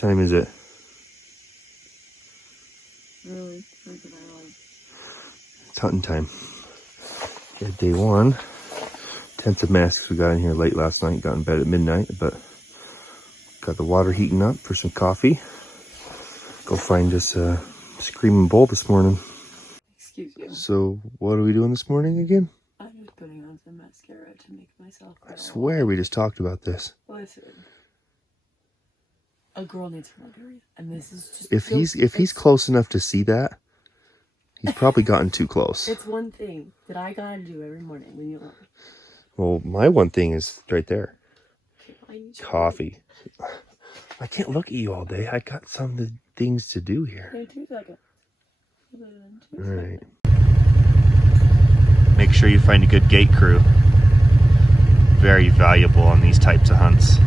time is it? Really? It's hunting time. Yeah, day one. Tents of mess. We got in here late last night, got in bed at midnight, but got the water heating up for some coffee. Go find us a screaming bowl this morning. Excuse you. So what are we doing this morning again? I'm just putting on some mascara to make myself I swear we just talked about this. Listen. A girl needs her margarita, and this is just... If he's close enough to see that, he's probably gotten too close. It's one thing that I gotta do every morning when you want. Well, my one thing is right there. Okay, I need Coffee. I can't look at you all day. I got some things to do here. Okay, 2 seconds. All right. Make sure you find a good gate crew. Very valuable on these types of hunts.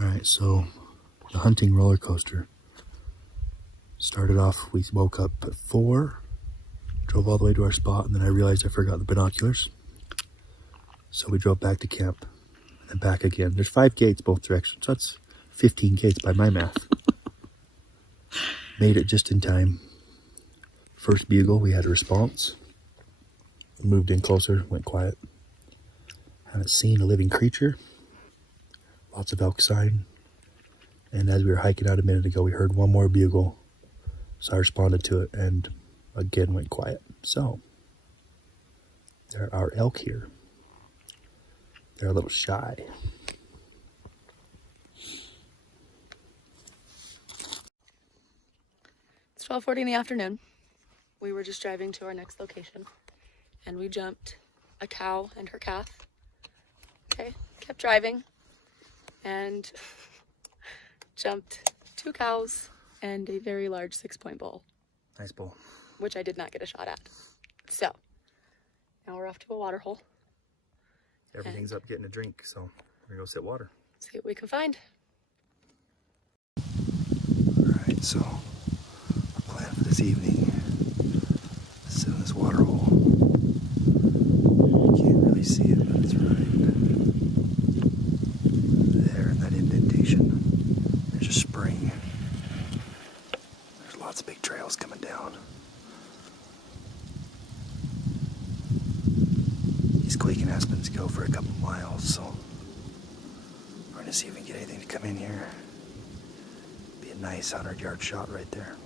Alright, so the hunting roller coaster started off, we woke up at 4, drove all the way to our spot, and then I realized I forgot the binoculars. So we drove back to camp and then back again. There's 5 gates both directions, so that's 15 gates by my math. Made it just in time. First bugle, we had a response. Moved in closer, went quiet. Haven't seen a living creature. Lots of elk sign. And as we were hiking out a minute ago, we heard one more bugle. So I responded to it and again went quiet. So there are elk here. They're a little shy. It's 12:40 in the afternoon. We were just driving to our next location, and we jumped a cow and her calf. Okay, kept driving, and jumped 2 cows and a very large 6-point bull. Nice bull. Which I did not get a shot at. So, now we're off to a water hole. Everything's up getting a drink, so we're gonna go sit water. See what we can find. Alright, so our plan for this evening is sit in this water hole. You can't really see it, but it's right there in that indentation. There's a spring. There's lots of big trails coming down. These quaking aspens go for a couple miles, so we're gonna see if we can get anything to come in here. Be a nice 100-yard shot right there.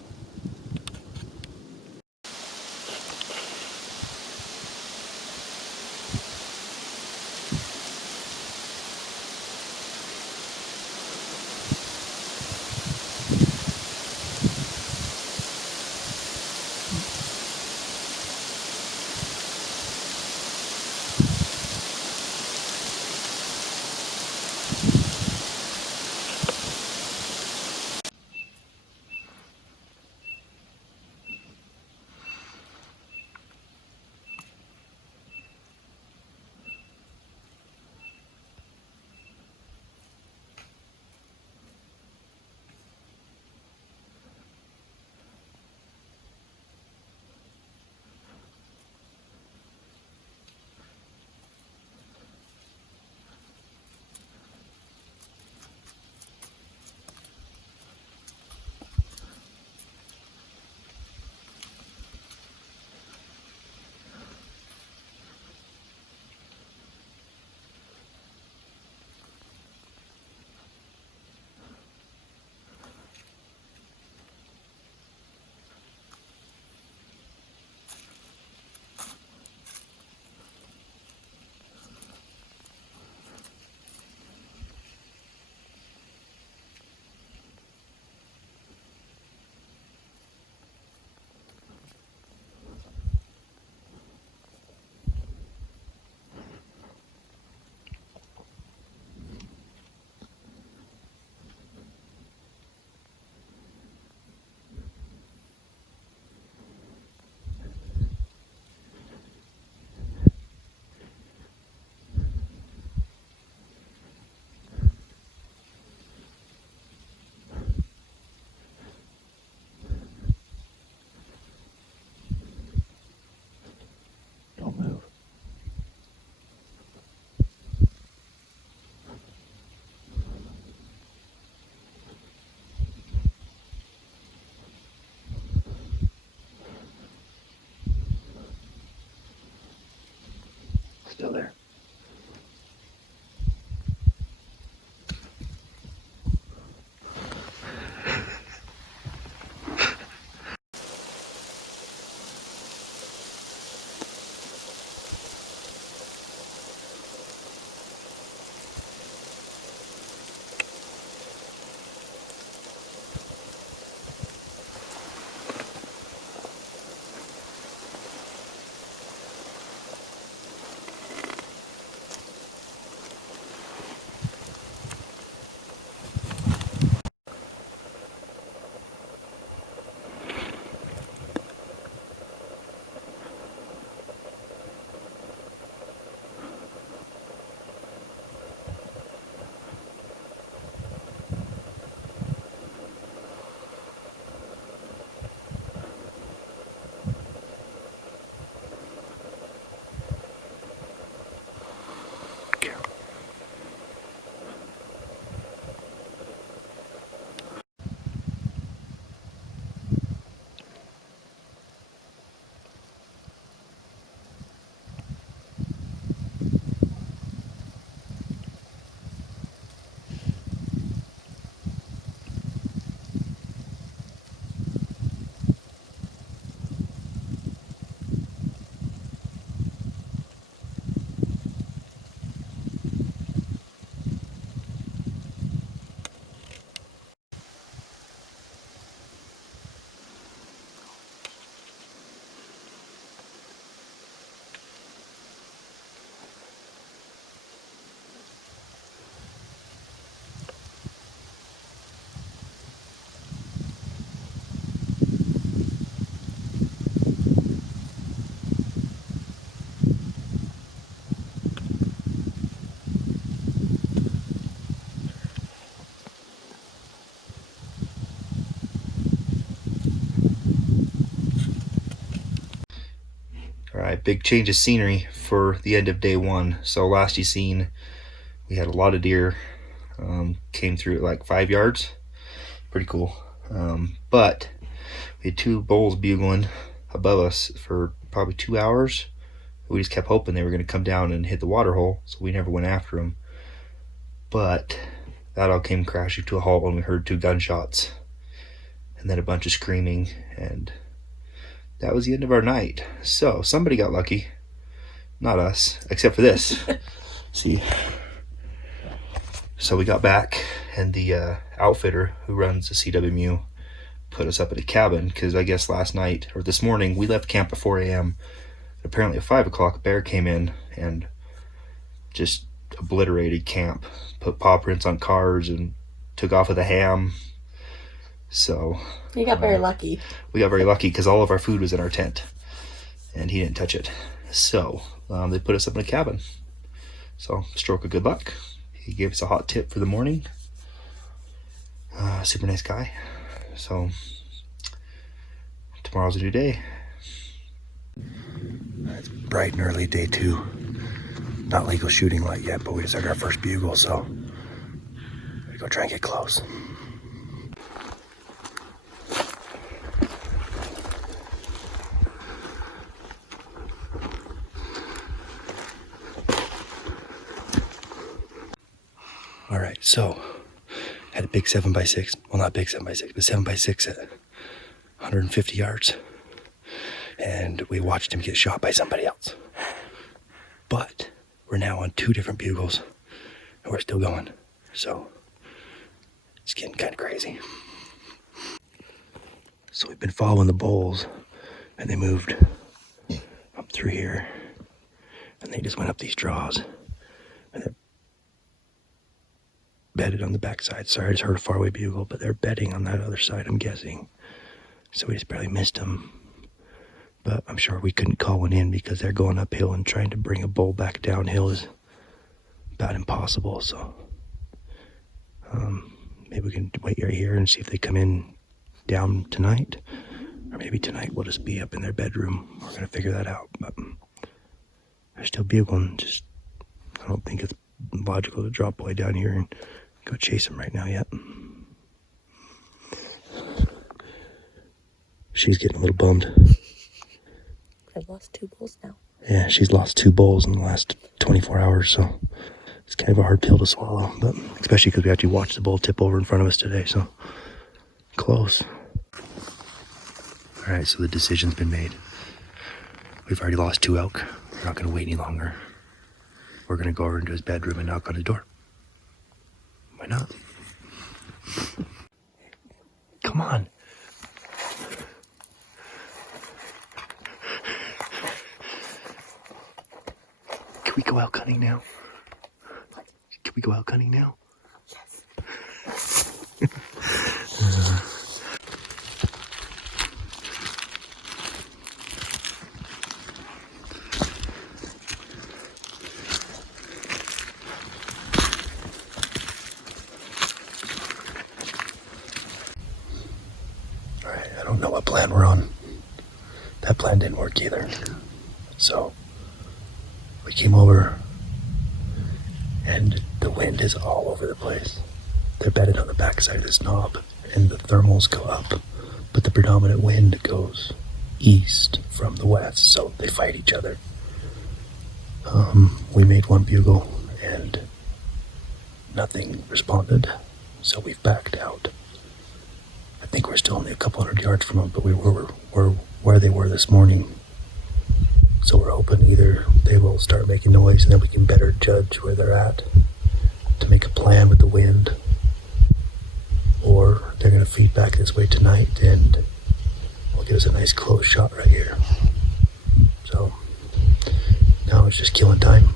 Still there. All right, big change of scenery for the end of day one. So last you seen, we had a lot of deer. Came through at like 5 yards. Pretty cool. But we had two bulls bugling above us for probably 2 hours. We just kept hoping they were going to come down and hit the water hole, so we never went after them. But that all came crashing to a halt when we heard 2 gunshots and then a bunch of screaming, and that was the end of our night. So somebody got lucky, not us, except for this. See, so we got back, and the outfitter who runs the CWMU put us up at a cabin, because I guess last night or this morning we left camp at 4 a.m. Apparently at 5 o'clock a bear came in and just obliterated camp, put paw prints on cars and took off with a ham. So You got very lucky. We got very lucky because all of our food was in our tent and he didn't touch it. So they put us up in a cabin. So stroke of good luck. He gave us a hot tip for the morning. Super nice guy. So tomorrow's a new day. It's bright and early day 2. Not legal shooting light yet, but we just heard our first bugle, so we go try and get close. All right, so had a big 7x6. Well, not big 7x6, but 7x6 at 150 yards. And we watched him get shot by somebody else. But we're now on 2 different bugles and we're still going. So it's getting kind of crazy. So we've been following the bulls and they moved up through here and they just went up these draws and they're bedded on the backside. Sorry, I just heard a faraway bugle, but they're bedding on that other side, I'm guessing. So we just barely missed them. But I'm sure we couldn't call one in because they're going uphill, and trying to bring a bull back downhill is about impossible. So maybe we can wait right here and see if they come in down tonight. Or maybe tonight we'll just be up in their bedroom. We're going to figure that out. But they're still bugling. Just, I don't think it's logical to drop boy down here and go chase him right now yet. She's getting a little bummed. I've lost 2 bulls now. Yeah, she's lost 2 bulls in the last 24 hours, so it's kind of a hard pill to swallow, but especially because we actually watched the bull tip over in front of us today, so close. All right, so the decision's been made. We've already lost 2 elk. We're not going to wait any longer. We're going to go over into his bedroom and knock on his door. Why not? Come on. Can we go elk hunting now? Can we go elk hunting now? Yes. Alright, I don't know what plan we're on. That plan didn't work either. So, we came over, and the wind is all over the place. They're bedded on the backside of this knob, and the thermals go up, but the predominant wind goes east from the west, so they fight each other. We made 1 bugle, and nothing responded, so we've backed out. I think we're still only a couple hundred yards from them, but we were where they were this morning. So we're hoping either they will start making noise and then we can better judge where they're at to make a plan with the wind, or they're going to feed back this way tonight and will give us a nice close shot right here. So now it's just killing time.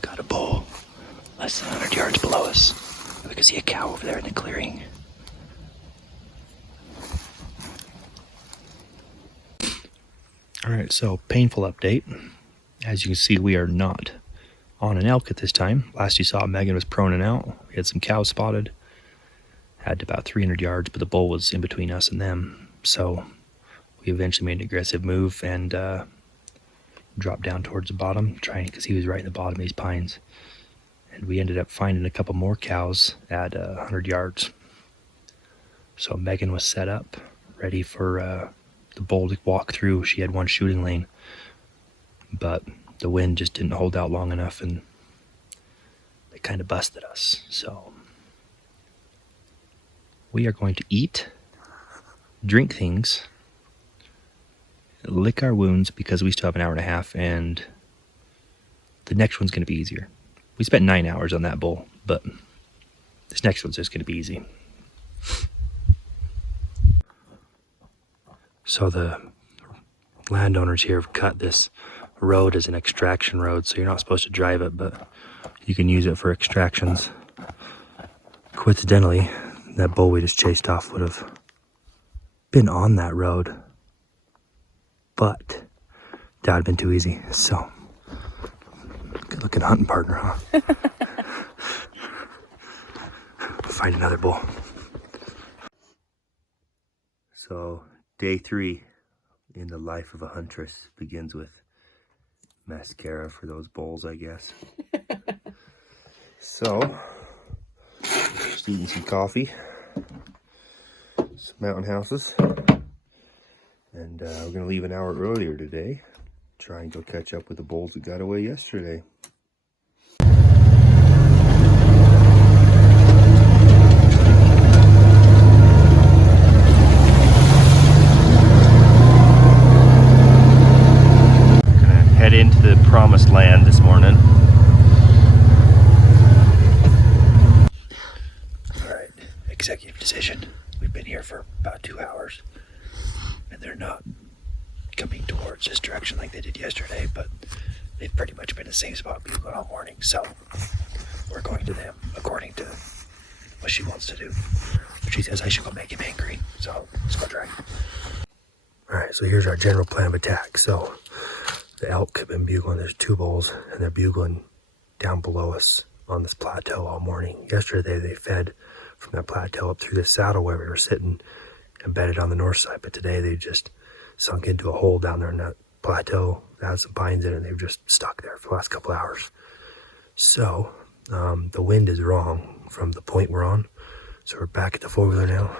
Got a bull less than 100 yards below us. We can see a cow over there in the clearing. Alright, so painful update. As you can see, we are not on an elk at this time. Last you saw, Megan was proning out. We had some cows spotted. Had about 300 yards, but the bull was in between us and them. So we eventually made an aggressive move and dropped down towards the bottom, trying because he was right in the bottom of these pines. And we ended up finding a couple more cows at 100 yards. So Megan was set up, ready for the bull to walk through. She had 1 shooting lane, but the wind just didn't hold out long enough and they kind of busted us. So we are going to eat, drink things, lick our wounds because we still have an hour and a half, and the next one's going to be easier. We spent 9 hours on that bull, but this next one's just going to be easy. So the landowners here have cut this road as an extraction road, so you're not supposed to drive it, but you can use it for extractions. Coincidentally, that bull we just chased off would have been on that road, but that would have been too easy. So good looking hunting partner, huh? Find another bull. So day 3 in the life of a huntress begins with mascara for those bulls, I guess. So just eating some coffee, some mountain houses, and we're gonna leave an hour earlier today, try and go catch up with the bulls that got away yesterday. Gonna head into the promised land this morning. executive decision. We've been here for about 2 hours, and they're not coming towards this direction like they did yesterday, but they've pretty much been in the same spot bugling all morning, so we're going to them according to what she wants to do. She says I should go make him angry, so let's go try. Alright, so here's our general plan of attack. So the elk have been bugling. There's 2 bulls, and they're bugling down below us on this plateau all morning. Yesterday they fed from that plateau up through this saddle where we were sitting embedded on the north side, but today they just sunk into a hole down there in that plateau that has some pines in it, and they've just stuck there for the last couple hours. So the wind is wrong from the point we're on, so we're back at the four-wheeler now.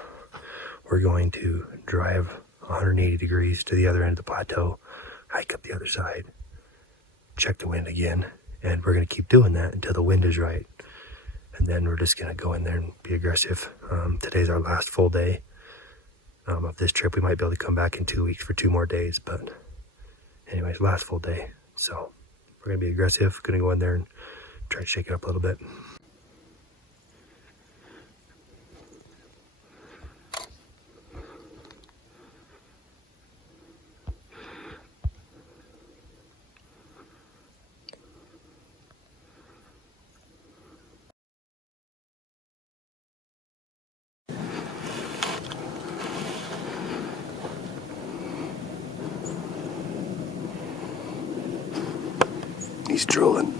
We're going to drive 180 degrees to the other end of the plateau, hike up the other side, check the wind again, and we're going to keep doing that until the wind is right. And then we're just going to go in there and be aggressive. Today's our last full day of this trip. We might be able to come back in 2 weeks for 2 more days, but anyways, last full day. So we're going to be aggressive, going to go in there and try to shake it up a little bit. He's drooling.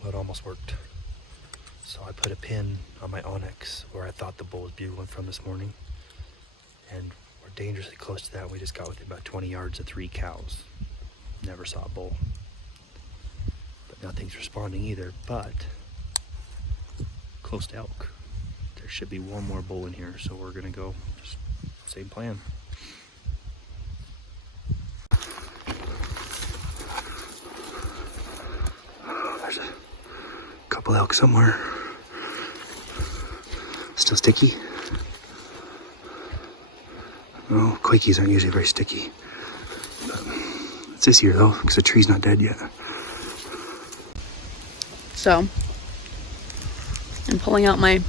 Well, it almost worked. So I put a pin on my onyx where I thought the bull was bugling from this morning, and we're dangerously close to that. We just got within about 20 yards of 3 cows. Never saw a bull, but nothing's responding either. But close to elk. There should be one more bull in here, so we're gonna go just same plan. There's a couple elk somewhere. Still sticky? No, quakies aren't usually very sticky. But it's this year though, because the tree's not dead yet. So I'm pulling out my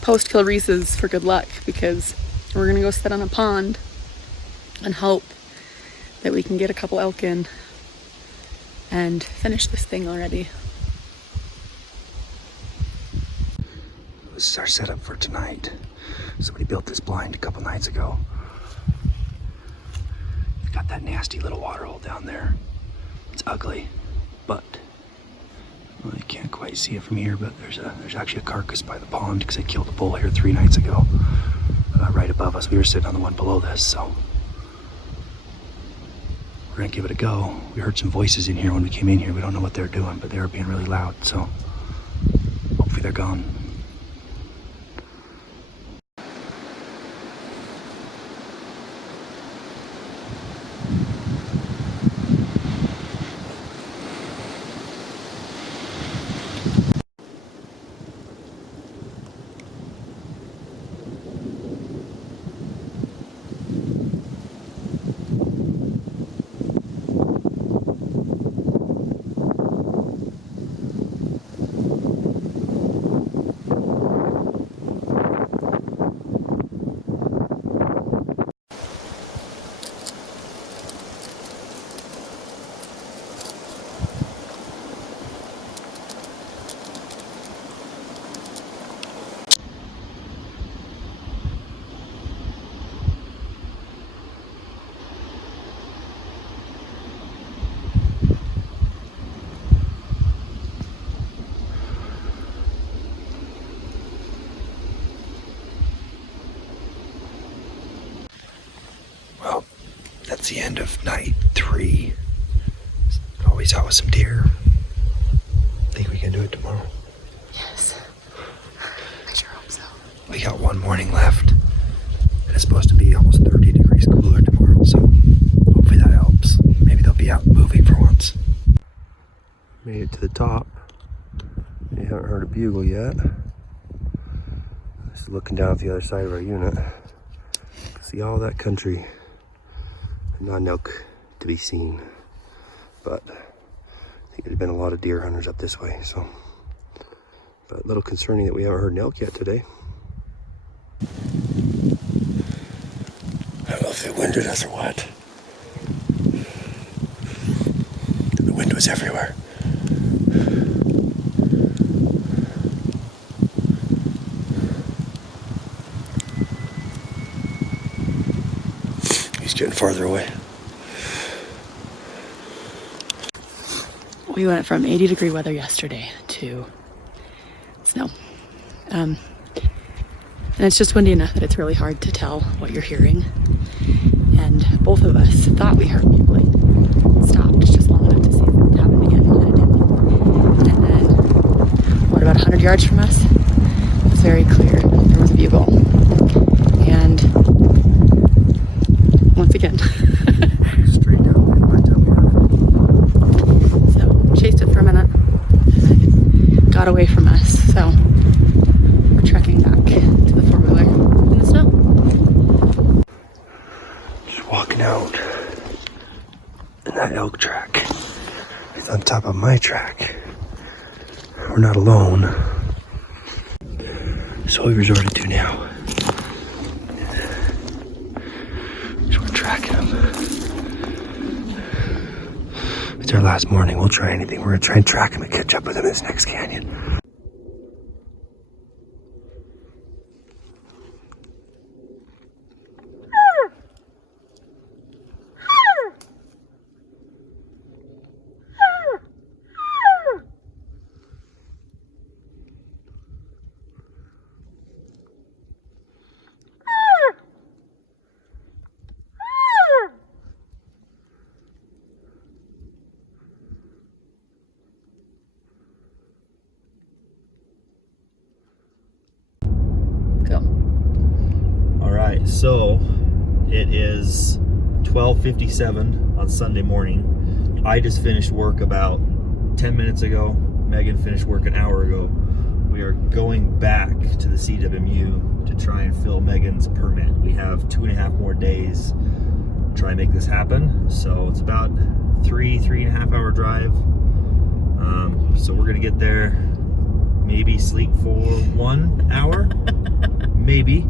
post-kill Reese's for good luck, because we're gonna go sit on a pond and hope that we can get a couple elk in and finish this thing already. This is our setup for tonight. Somebody built this blind a couple nights ago. You've got that nasty little water hole down there. It's ugly, but well, you can't quite see it from here, but there's actually a carcass by the pond because they killed a bull here 3 nights ago. Right above us. We were sitting on the one below this, so we're gonna give it a go. We heard some voices in here when we came in here. We don't know what they're doing, but they were being really loud, so hopefully they're gone. It's the end of night 3. Always out with some deer. Think we can do it tomorrow? Yes. I sure hope so. We got one morning left. And it's supposed to be almost 30 degrees cooler tomorrow, so hopefully that helps. Maybe they'll be out moving for once. Made it to the top. You haven't heard a bugle yet. Just looking down at the other side of our unit. See all that country. Not an elk to be seen, but I think there's been a lot of deer hunters up this way, so. But a little concerning that we haven't heard an elk yet today. I don't know if it winded us or what. The wind was everywhere. He's getting farther away. We went from 80-degree weather yesterday to snow. And it's just windy enough that it's really hard to tell what you're hearing. And both of us thought we heard bugling. It stopped just long enough to see if it would happen again, and it didn't. And then, what, about 100 yards from us? It was very clear there was a bugle. And once again, Straight down the right down here. so chased it for a minute, and it got away from us. So we're trekking back to the four-wheeler in the snow. Just walking out, and that elk track is on top of my track. We're not alone. So we resorted to now. So we're tracking them. It's our last morning. We'll try anything. We're gonna try and track him and catch up with him in this next canyon. Go. All right, so it is 12:57 on Sunday morning. I just finished work about 10 minutes ago. Megan finished work an hour ago. We are going back to the CWMU to try and fill Megan's permit. We have 2.5 more days to try and make this happen. So it's about 3.5 hour drive. So we're gonna get there, maybe sleep for 1 hour. Maybe.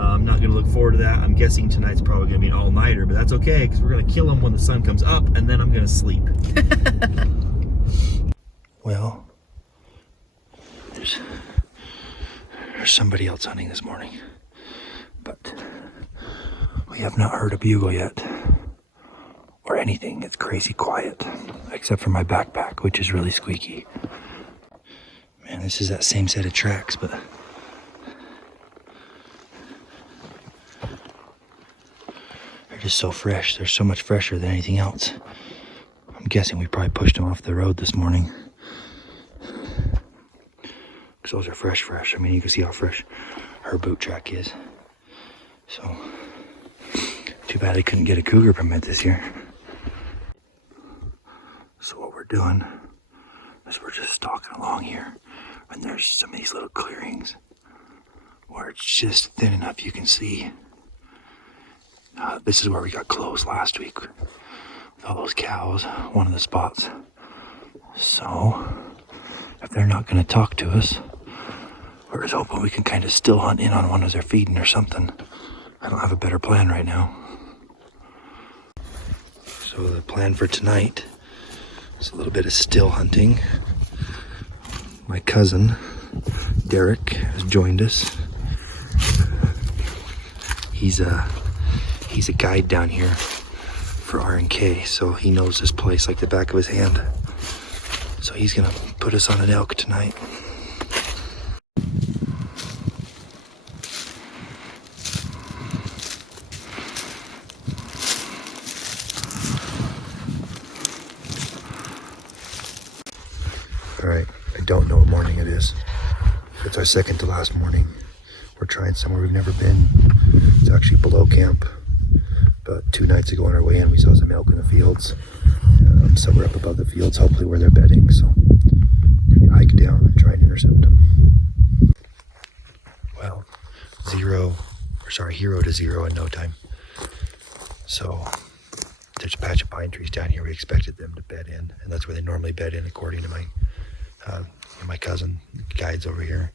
I'm not going to look forward to that. I'm guessing tonight's probably going to be an all-nighter, but that's okay because we're going to kill him when the sun comes up, and then I'm going to sleep. Well, there's somebody else hunting this morning, but we have not heard a bugle yet or anything. It's crazy quiet, except for my backpack, which is really squeaky. Man, this is that same set of tracks, but they're just so fresh. They're so much fresher than anything else. I'm guessing we probably pushed them off the road this morning. Because those are fresh. I mean, you can see how fresh her boot track is. So, too bad I couldn't get a cougar permit this year. So what we're doing is we're just stalking along here. And there's some of these little clearings where it's just thin enough you can see. This is where we got close last week with all those cows, one of the spots. So, if they're not going to talk to us, we're just hoping we can kind of still hunt in on one as they're feeding or something. I don't have a better plan right now. So the plan for tonight is a little bit of still hunting. My cousin, Derek, has joined us. He's a guide down here for R&K, so he knows this place like the back of his hand. So he's gonna put us on an elk tonight. All right, I don't know what morning it is. It's our second to last morning. We're trying somewhere we've never been. It's actually below camp. But 2 nights ago on our way in, we saw some elk in the fields. So we're up above the fields, hopefully where they're bedding. So we're gonna hike down and try and intercept them. Well, hero to zero in no time. So there's a patch of pine trees down here. We expected them to bed in, and that's where they normally bed in, according to my cousin guides over here.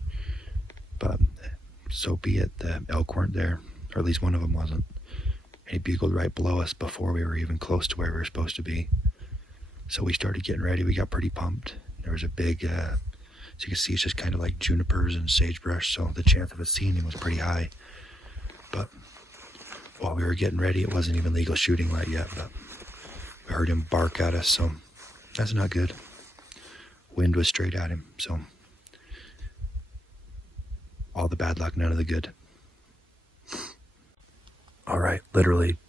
But so be it. The elk weren't there, or at least one of them wasn't. And he bugled right below us before we were even close to where we were supposed to be. So we started getting ready. We got pretty pumped. There was a big, as you can see, it's just kind of like junipers and sagebrush. So the chance of us seeing him was pretty high. But while we were getting ready, it wasn't even legal shooting light yet. But we heard him bark at us. So that's not good. Wind was straight at him. So all the bad luck, none of the good. All right, literally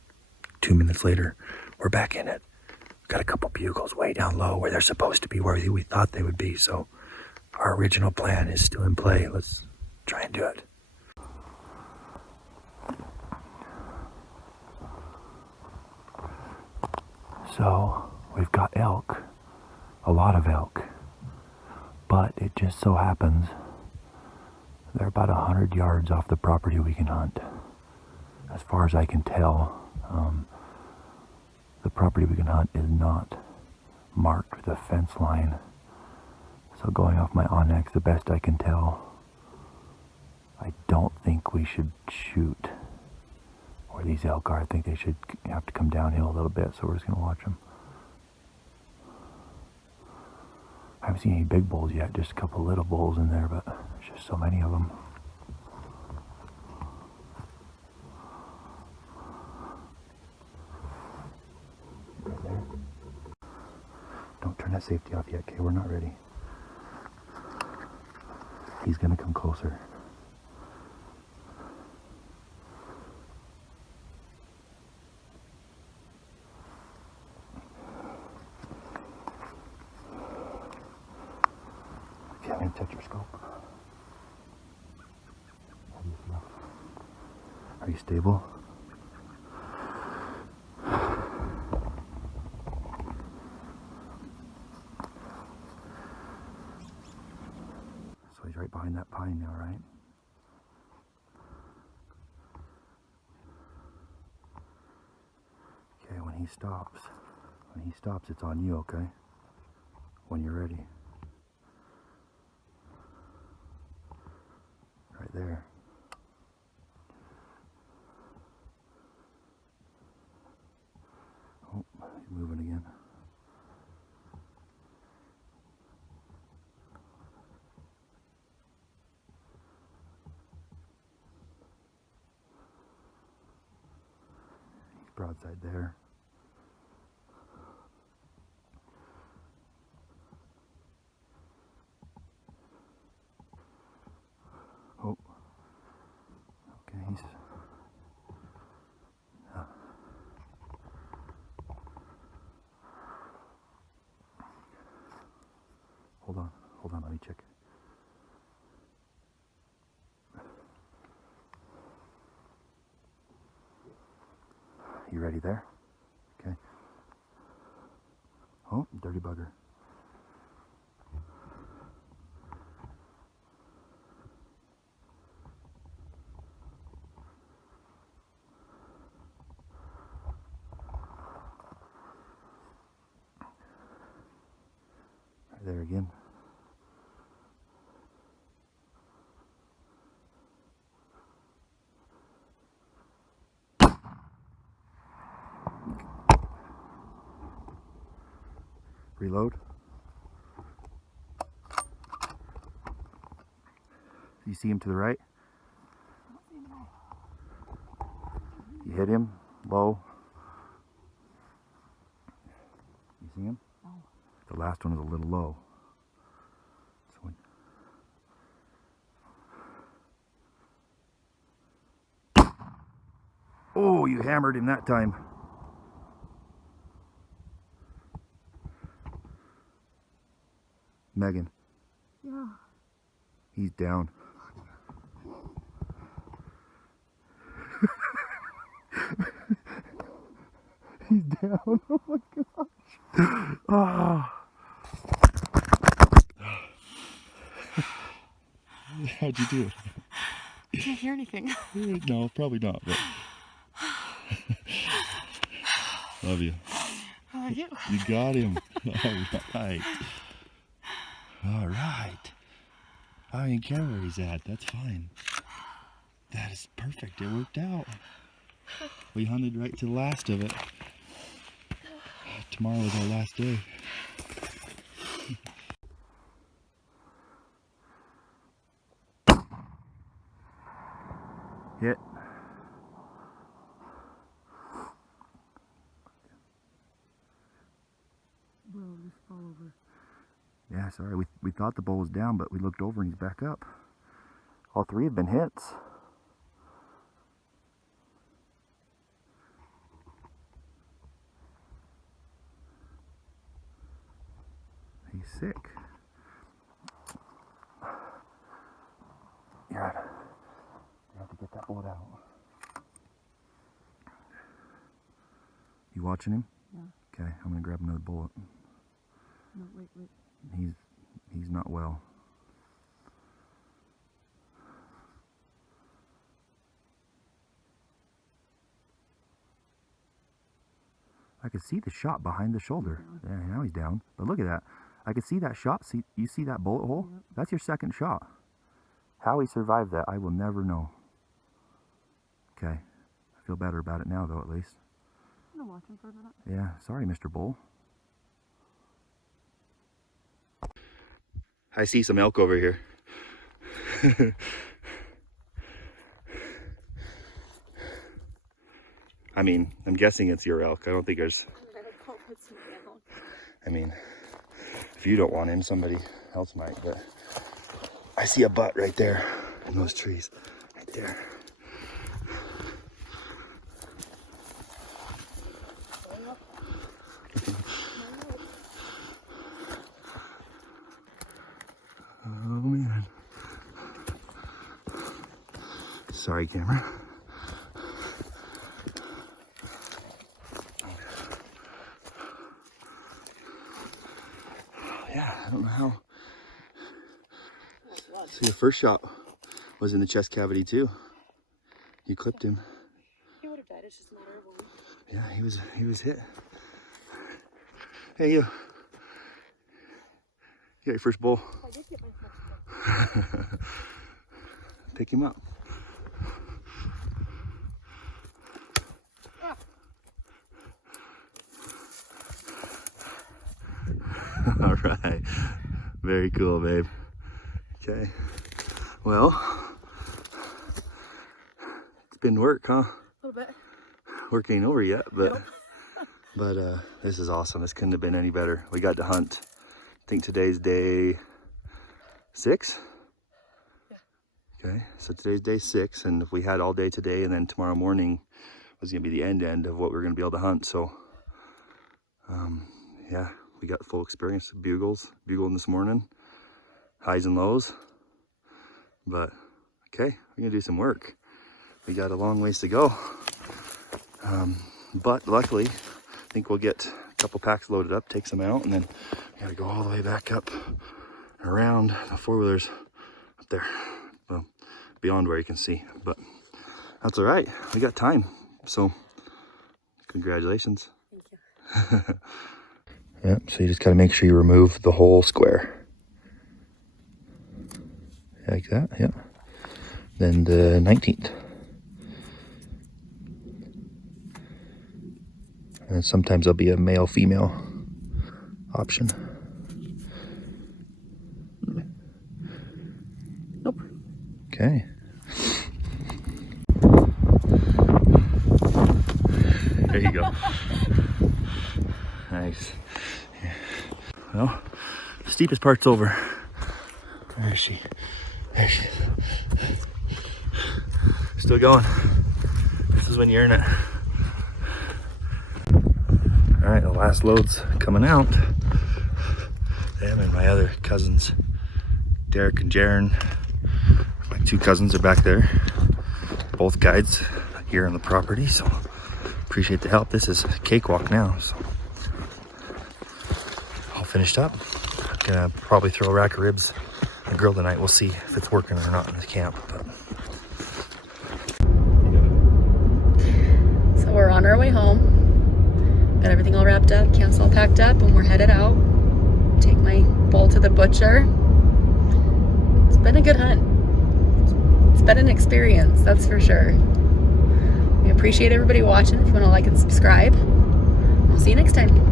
2 minutes later, we're back in it. Got a couple bugles way down low where they're supposed to be, where we thought they would be. So our original plan is still in play. Let's try and do it. So we've got elk, a lot of elk, but it just so happens they're about 100 yards off the property we can hunt. As far as I can tell, the property we can hunt is not marked with a fence line. So going off my Onyx, the best I can tell, I don't think we should shoot where these elk are. I think they should have to come downhill a little bit, so we're just going to watch them. I haven't seen any big bulls yet, just a couple little bulls in there, but there's just so many of them. Don't turn that safety off yet, okay? We're not ready. He's gonna come closer. Okay, I'm gonna touch your scope. How do you feel? Are you stable? So he's right behind that pine now, right? Okay, when he stops, it's on you, okay? When you're ready. Right there. Oh, he's moving again. He's broadside there. Oh. Okay, he's... Hold on, let me check. You ready there? Okay. Oh, dirty bugger. Right there again. Reload. You see him to the right? You hit him low. You see him? No. The last one is a little low. So oh, you hammered him that time. Megan. Yeah. He's down. He's down. Oh my gosh. Oh. How'd you do? I can't hear anything. No, probably not, but love you. How are you? You got him. All right. I don't even care where he's at. That's fine. That is perfect. It worked out. We hunted right to the last of it. Tomorrow is our last day. Hit. Bro, just fall over. Yeah, sorry. We thought the bull was down, but we looked over and he's back up. All three have been hits. He's sick. You're right. You have to get that bullet out. You watching him? Yeah. Okay, I'm gonna grab another bullet. No, wait. He's not well. I could see the shot behind the shoulder. Yeah, now he's down. But look at that. I could see that shot. See, you see that bullet hole? Yep. That's your second shot. How he survived that, I will never know. Okay. I feel better about it now, though, at least. I'm gonna watch him for a minute. Yeah, sorry, Mr. Bull. I see some elk over here. I mean, I'm guessing it's your elk. I don't think there's... I mean, if you don't want him, somebody else might, but I see a butt right there in those trees. Right there. Oh man. Sorry, camera. Yeah, I don't know how. So your first shot was in the chest cavity too. You clipped him. He would have died. It's just a matter of one. Yeah, he was hit. Hey, you. You got your first bull. I did get my first one. Pick him up. Ah. All right. Very cool, babe. Okay. Well, it's been work, huh? A little bit. Work ain't over yet, but Nope. but this is awesome. This couldn't have been any better. We got to hunt. I think today's day 6. Yeah. Okay, so today's day 6, and if we had all day today, and then tomorrow morning was gonna be the end of what we were gonna be able to hunt. So, yeah, we got full experience. Bugling this morning, highs and lows. But okay, we're gonna do some work. We got a long ways to go. But luckily, I think we'll get a couple packs loaded up, take some out, and then we gotta go all the way back up and around the 4-wheelers up there. Well, beyond where you can see, but that's all right. We got time, so congratulations. Thank you. Yep, so you just gotta make sure you remove the whole square. Like that, yeah. Then the 19th. And sometimes there'll be a male-female option. Nope. Okay. There you go. Nice. Yeah. Well, the steepest part's over. Where is she? There she is. Still going. This is when you earn it. All right, the last load's coming out. them and my other cousins, Derek and Jaron. My two cousins are back there, both guides here on the property, so appreciate the help. This is a cakewalk now, so all finished up. Gonna probably throw a rack of ribs and grill tonight. We'll see if it's working or not in the camp. But So we're on our way home. Got everything all wrapped up, camp's all packed up, and we're headed out. Take my bull to the butcher. It's been a good hunt. It's been an experience, that's for sure. We appreciate everybody watching. If you want to like and subscribe, we'll see you next time.